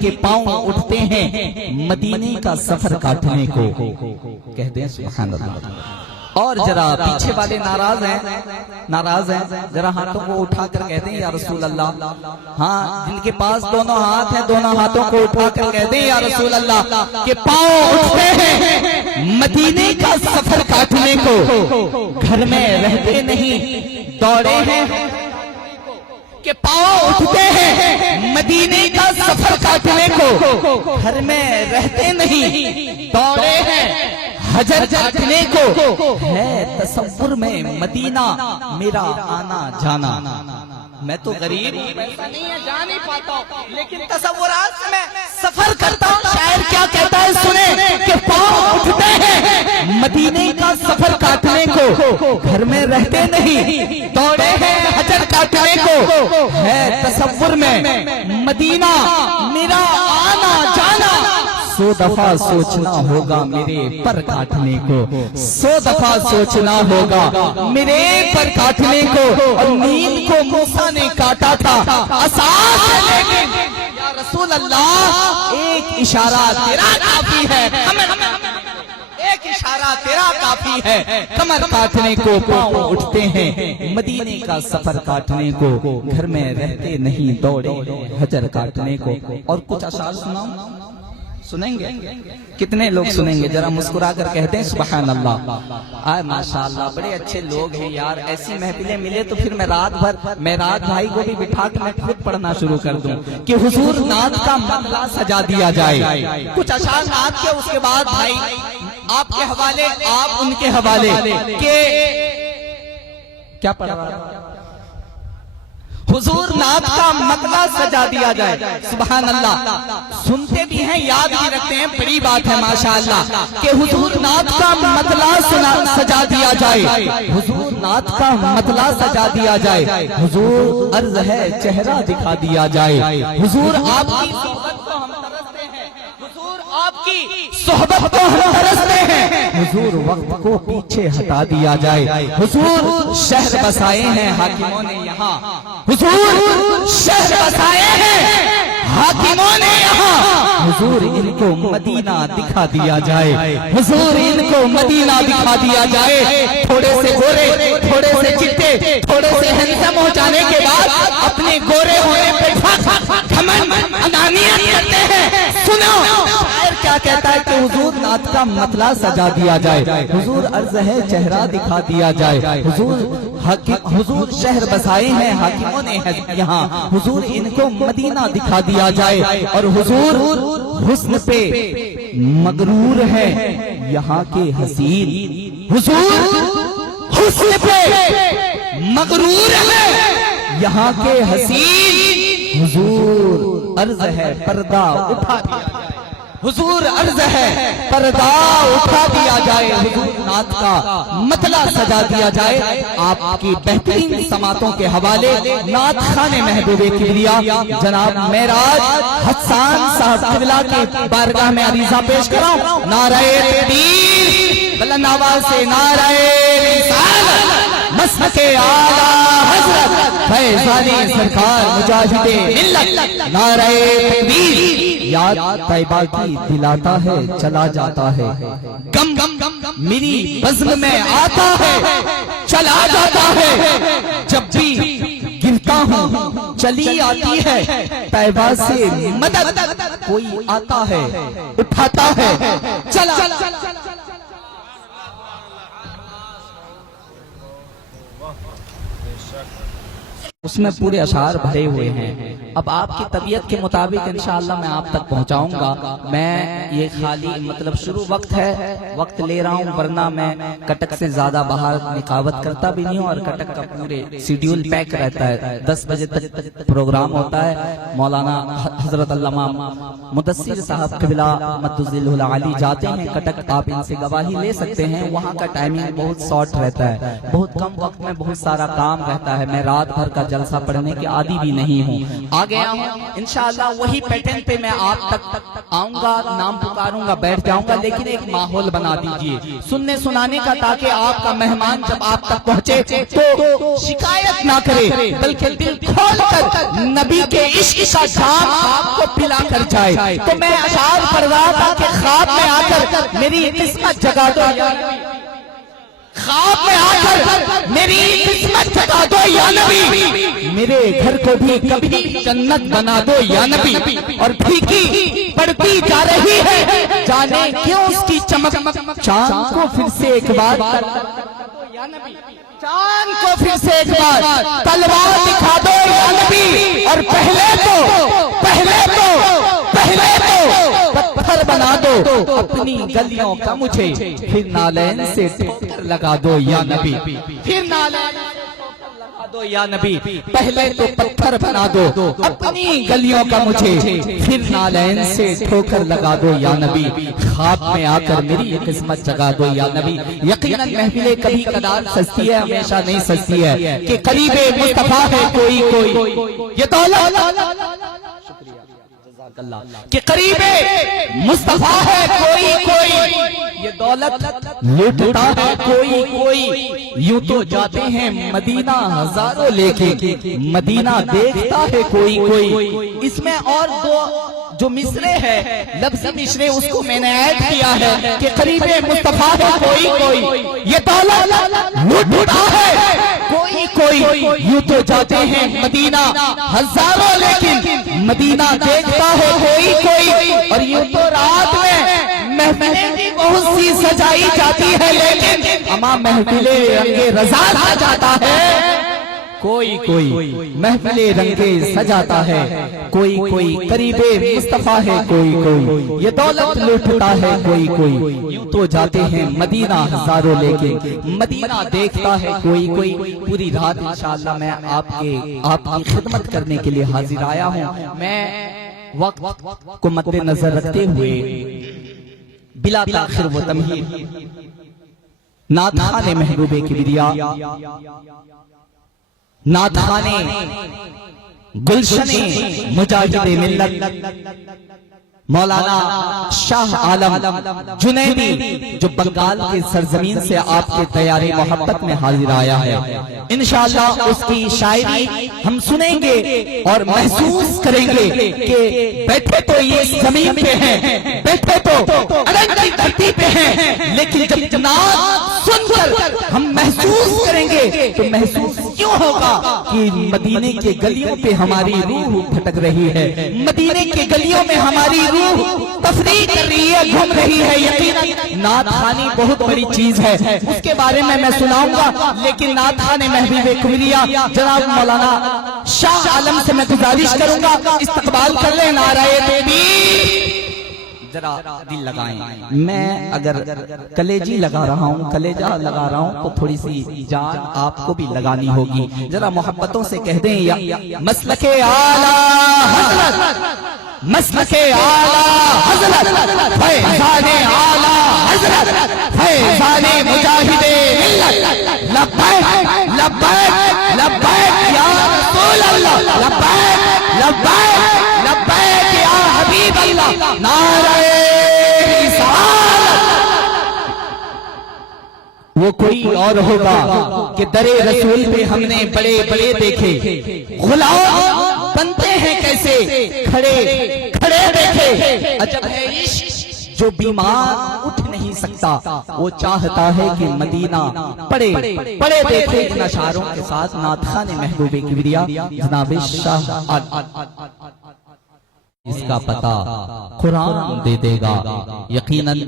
کے پاؤں اٹھتے ہیں مدینے کا سفر کاٹنے کو. کہہ دیں سبحان اللہ. اور ذرا پیچھے والے ناراض ہیں ذرا ہاتھوں کو اٹھا کر کہتے ہیں یا رسول اللہ. ہاں جن کے پاس دونوں ہاتھ ہیں دونوں ہاتھوں کو اٹھا کر کہتے ہیں یا رسول اللہ کہ پاؤں اٹھتے ہیں مدینے کا سفر کاٹنے کو. گھر میں رہتے نہیں دوڑے ہیں کہ پاؤں اٹھتے ہیں مدینے کا سفر کاٹنے کو. گھر میں رہتے نہیں دوڑے ہیں حجر کاٹنے کو. ہے تصور میں مدینہ میرا آنا جانا. میں تو غریب ہوں ایسا نہیں ہے جا نہیں پاتا ہوں لیکن تصورات میں سفر کرتا ہوں. شاعر کیا کہتا ہے سنیں کہ پاؤں اٹھتے ہیں مدینے کا سفر کاٹنے کو. گھر میں رہتے نہیں دوڑے ہیں حجر کاٹنے کو. ہے تصور میں مدینہ میرا آنا جانا. 100 دفعہ سوچنا ہوگا میرے پر کاٹنے کو. 100 دفعہ سوچنا ہوگا میرے پر کاٹنے کو. اور نیل کو موسیٰ نے کاٹا تھا اساس ہے لیکن یا رسول اللہ ایک اشارہ تیرا کافی ہے. ایک اشارہ تیرا کافی ہے. کمر کاٹنے کو پاؤں اٹھتے ہیں مدینے کا سفر کاٹنے کو. گھر میں رہتے نہیں دوڑے حجر کاٹنے کو. اور کچھ اشعار سناؤں سنیں گے؟ کتنے لوگ سنیں گے؟ ذرا مسکرا کر کہتے ہیں سبحان اللہ. آئے ماشاءاللہ بڑے اچھے لوگ ہیں یار. ایسی محفلیں ملے تو پھر میں رات بھر معراج بھائی کو بھی بٹھا کے میں خود پڑھنا شروع کر دوں کہ حضور نعت کا مطلع سجا دیا جائے. کچھ اشعار نعت کے اس کے بعد بھائی آپ کے حوالے آپ ان کے حوالے کہ کیا پڑھ رہا ہے حضور نعت کا مطلع سجا دیا جائے. سبحان اللہ. سنتے بھی ہیں یاد بھی رکھتے ہیں بڑی بات ہے ماشاءاللہ کہ حضور نعت کا مطلع سجا دیا جائے. حضور نعت کا مطلع سجا دیا جائے. حضور عرض ہے چہرہ دکھا دیا جائے. حضور آپ کی صحبت کو ہم ترستے ہیں. حضور آپ کی صحبت کو ہم ترستے ہیں. حضور وقت کو پیچھے ہٹا دیا جائے. حضور شہر بسائے ہیں حاکموں نے یہاں. حضور شہر بسائے ہیں حاکموں نے یہاں. حضور ان کو مدینہ دکھا دیا جائے. حضور ان کو مدینہ دکھا دیا جائے. تھوڑے سے گورے تھوڑے سے چٹے تھوڑے سے ہینڈسم ہو جانے کے بعد اپنے گورے ہونے پہ گھمنڈ انانیت کرتے ہیں. سنو شاعر کیا کہتا ہے کہ حضور نعت کا مطلع سجا دیا جائے. حضور عرض ہے چہرہ دکھا دیا جائے. حضور شہر بسائے ہیں حاکموں نے یہاں. حضور ان کو مدینہ دکھا دیا جائے. اور حضور حسن پہ مغرور ہے یہاں کے حسین. حضور حسن پہ مغرور ہے یہاں کے حسین. حضور عرض ہے پردہ اٹھا دیا جائے. حضور عرض ہے پردہ اٹھا دیا جائے. حضور نعت کا مطلع سجا دیا جائے. آپ کی بہترین سماعتوں کے حوالے نعت خان محبوب کبریا جناب معراج حسان صاحب قبلہ کی بارگاہ میں عریضہ پیش کراؤں. نعرہ تکبیر بلند آواز سے نعرہ رسالت مسلک اعلیٰ حضرت فیضانی سرکار مجاہد ملت. نعرہ تکبیر. یاد طیبہ کی دلاتا ہے چلا جاتا ہے. گم میری بزم میں آتا ہے چلا جاتا ہے. جب بھی گرتا ہوں چلی آتی ہے طیبہ سے مدد. کوئی آتا ہے اٹھاتا ہے چلا. اس میں پورے اشعار بھرے ہوئے ہیں. اب آپ کی طبیعت کے مطابق انشاءاللہ میں آپ تک پہنچاؤں گا. میں یہ خالی مطلب شروع وقت ہے وقت لے رہا ہوں ورنہ میں کٹک سے زیادہ باہر نقابت کرتا بھی نہیں ہوں. اور کٹک کا پورے شیڈیول پیک رہتا ہے. 10 بجے تک پروگرام ہوتا ہے. مولانا حضرت علامہ مدثر صاحب قبلہ مدذلہ العالی جاتے ہیں کٹک. آپ ان سے گواہی لے سکتے ہیں. وہاں کا ٹائمنگ بہت شارٹ رہتا ہے. بہت کم وقت میں بہت سارا کام رہتا ہے. میں رات بھر کا جلسہ پڑھنے کے عادی بھی نہیں ہوں. گیا ہوں انشاءاللہ وہی پیٹرن پہ میں آپ تک آؤں گا، نام پکاروں گا، بیٹھ جاؤں گا، لیکن ایک ماحول بنا دیجئے سننے سنانے کا، تاکہ آپ کا مہمان جب آپ تک پہنچے تو شکایت نہ کرے، بلکہ دل کھول کر نبی کے عشق کا جام آپ کو پلا کر جائے۔ تو میں اشعار پڑھ رہا تھا کہ خواب میں آ کر میری قسمت جگا دو، خواب میں آ کر میری قسمت جگا دو یا نبی، میرے گھر کو بھی کبھی جنت بنا دو یا نبی۔ اور پھیکی پڑتی جا رہی ہے جانے کیوں اس کی چمک، چاند کو پھر سے ایک بار یا نبی، چاند کو پھر سے ایک بار تلوار دکھا دو یا نبی۔ اور پہلے تو پتھر بنا دو اپنی گلیوں کا مجھے، پھر نالین سے ٹھوکر لگا دو یا نبی، پھر نالین سے ٹھوکر لگا دو یا نبی۔ پہلے تو پتھر بنا دو اپنی گلیوں کا مجھے، پھر نالین سے ٹھوکر لگا دو یا نبی۔ خواب میں آ کر میری قسمت جگا دو یا نبی۔ یقیناً محفلیں کبھی کبھار سستی ہے، ہمیشہ نہیں سستی ہے، کہ قریب مصطفیٰ ہے کوئی یہ دولت، کہ قریب مصطفیٰ ہے کوئی یہ دولت لوٹتا ہے کوئی، یوں تو جاتے ہیں مدینہ ہزاروں لے کے، مدینہ دیکھتا ہے کوئی۔ اس میں اور دو جو مصرے ہے، لفظ مصرے، اس کو میں نے ایڈ کیا ہے کہ قریب مصطفیٰ ہے کوئی یہ دولت لوٹتا ہے کوئی، یوں تو جاتے ہیں مدینہ ہزاروں لیکن مدینہ دیکھتا ہے کوئی۔ اور یوں تو رات میں محفلیں بھی بہت سی سجائی جاتی ہے، لیکن اما محفلیں رنگے رضا آ جاتا ہے کوئی، محفلیں رنگے سجاتا ہے کوئی، قریب مصطفیٰ ہے کوئی، یہ دولت لوٹتا ہے کوئی، یوں تو جاتے ہیں مدینہ ہزاروں لے کے، مدینہ دیکھتا ہے کوئی۔ پوری رات انشاءاللہ میں آپ کی خدمت کرنے کے لیے حاضر آیا ہوں۔ میں وقت کو مد نظر رکھتے ہوئے بلا تاخیر و تمہید نعت خوان محبوب کبریا، نعت خوان گلشن مجاہد ملت مولانا شاہ عالم جنیدی، جو بنگال کے سرزمین سے آپ کے دیار محبت میں حاضر آیا ہے، انشاءاللہ اس کی شاعری ہم سنیں گے اور محسوس کریں گے کہ بیٹھے تو یہ زمین پہ ہیں، بیٹھے تو ارن کی دھرتی پہ ہیں، لیکن جب نعت سن کر ہم محسوس کریں گے تو محسوس کیوں ہوگا کہ مدینے کے گلیوں پہ ہماری روح پھٹک رہی ہے، مدینے کے گلیوں میں ہماری روح تفریح کر رہی ہے، گھوم رہی ہے۔ یقیناً نعت خوانی بہت بڑی چیز ہے، اس کے بارے میں سناؤں گا، لیکن نعت خوان محبوب کبریا جناب مولانا شاہ عالم سے میں گزارش کروں گا استقبال کر لیں، نعرہ تکبیر، ذرا دل لگائیں۔ میں اگر کلیجی لگا رہا ہوں، کلیجہ لگا رہا ہوں، تو تھوڑی سی جان آپ کو بھی لگانی ہوگی، ذرا محبتوں سے کہہ دیں یا مسلک اعلیٰ حضرت، مسلک اعلیٰ حضرت، فیضان اعلیٰ حضرت، فیضان مجاہد ملت، لبیک لبیک لبیک یا رسول اللہ، لبیک لبیک لبیک یا حبیب اللہ، نعرہ رسالت۔ وہ کوئی اور ہوگا کہ در رسول پہ ہم نے بڑے بڑے دیکھے، غلام بنتے ہیں کیسے کھڑے کھڑے دیکھے، عجب ہے عشق جو بیمار اٹھ نہیں سکتا، وہ چاہتا ہے کہ مدینہ پڑے پڑے دیکھے۔ ان اشعاروں کے ساتھ نعت خوان محبوب کبریا جناب شاہ اس کا پتہ قرآن دے دے گا۔ یقیناً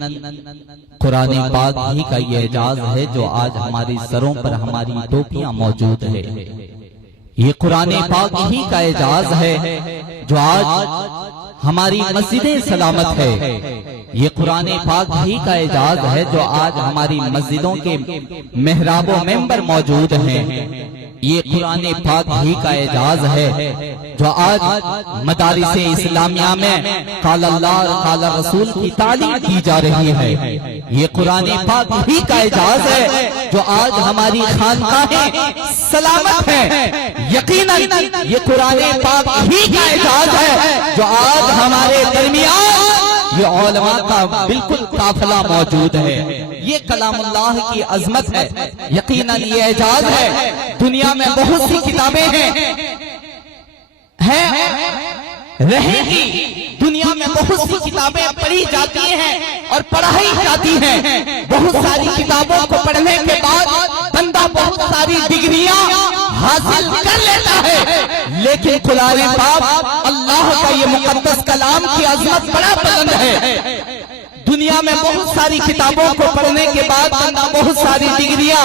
قرآن پاک ہی کا یہ اعجاز ہے جو آج ہماری سروں پر ہماری ٹوپیاں موجود ہے، یہ قرآن پاک ہی کا اعجاز ہے جو آج ہماری مسجدیں سلامت ہے، یہ قرآن پاک ہی کا اعجاز ہے جو آج ہماری مسجدوں کے محراب و منبر موجود ہیں۔ یہ قرآن پاک ہی کا اعجاز ہے جو آج مدارس اسلامیہ میں قال اللہ قال رسول کی تعلیم دی جا رہی ہے۔ یہ قرآن پاک ہی کا اعجاز ہے جو آج ہماری خانقاہیں سلامت ہیں۔ یقیناً یہ قرآن پاک ہی کا اعجاز ہے جو آج ہمارے درمیان یہ علماء کا بالکل قافلہ موجود ہے۔ یہ کلام اللہ کی عظمت ہے، یقیناً یہ اعجاز ہے۔ دنیا میں بہت سی کتابیں ہیں رہیں گی، دنیا میں بہت سی کتابیں پڑھی جاتی ہیں اور پڑھائی جاتی ہیں۔ بہت ساری کتابوں کو پڑھنے کے بعد بندہ بہت ساری ڈگریاں حاصل کر لیتا ہے، لیکن قرآن پاک اللہ کا یہ مقدس کلام کی عظمت بڑا بلند ہے۔ دنیا میں بہت ساری کتابوں کو پڑھنے کے بعد بندہ بہت ساری ڈگریاں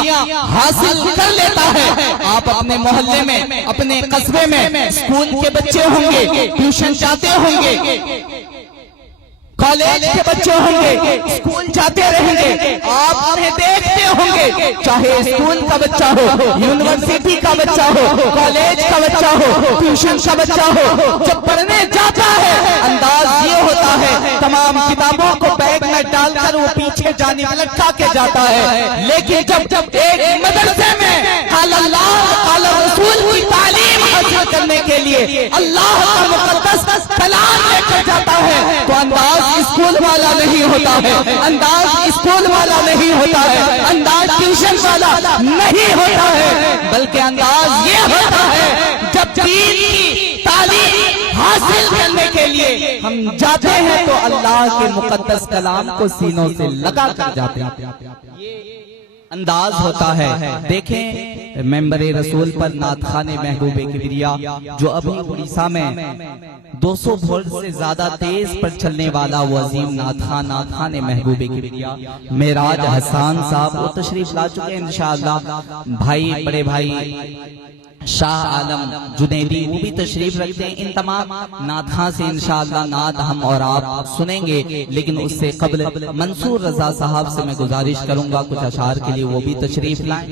حاصل کر لیتا ہے۔ آپ اپنے محلے میں، اپنے قصبے میں اسکول کے بچے ہوں گے، ٹیوشن جاتے ہوں گے، کالج کے بچے ہوں گے، اسکول جاتے رہیں گے، آپ انہیں دیکھتے ہوں گے، چاہے اسکول کا بچہ ہو، یونیورسٹی کا بچہ ہو، کالج کا بچہ ہو، ٹیوشن کا بچہ ہو، جب پڑھنے جاتا ہے انداز یہ ہوتا ہے تمام کتابوں کو بیگ میں ڈال کر وہ پیچھے جانب لٹکا کے جاتا ہے، لیکن جب ایک مدرسے میں قال اللہ قال رسول کی تعلیم حاصل کرنے کے لیے اللہ کا مقدس کلام لے کر جاتا ہے تو انداز اسکول والا نہیں ہوتا ہے، انداز اسکول والا نہیں ہوتا ہے، انداز ٹیوشن والا نہیں ہوتا ہے، بلکہ انداز یہ ہوتا ہے جب دین کی تعلیم حاصل کرنے کے لیے ہم جاتے ہیں تو اللہ کے مقدس کلام کو سینوں سے لگا کر جاتے ہیں۔ انداز ہوتا ہے۔ دیکھیں ممبر رسول پر نعت خوان محبوب کبریا جو ابھی اڑیسہ میں 200 وولٹ سے زیادہ تیز پر چلنے والا وہ عظیم نعت خوان محبوب کبریا معراج حسان صاحب وہ تشریف لا چکے ہیں انشاءاللہ۔ بھائی بڑے بھائی شاہ عالم جنیدی وہ بھی تشریف رکھتے ہیں۔ ان تمام نعت خواں سے انشاءاللہ نعت ہم اور آپ سنیں گے، لیکن اس سے قبل منصور رضا صاحب سے میں گزارش کروں گا کچھ اشعار کے لیے وہ بھی تشریف لائیں۔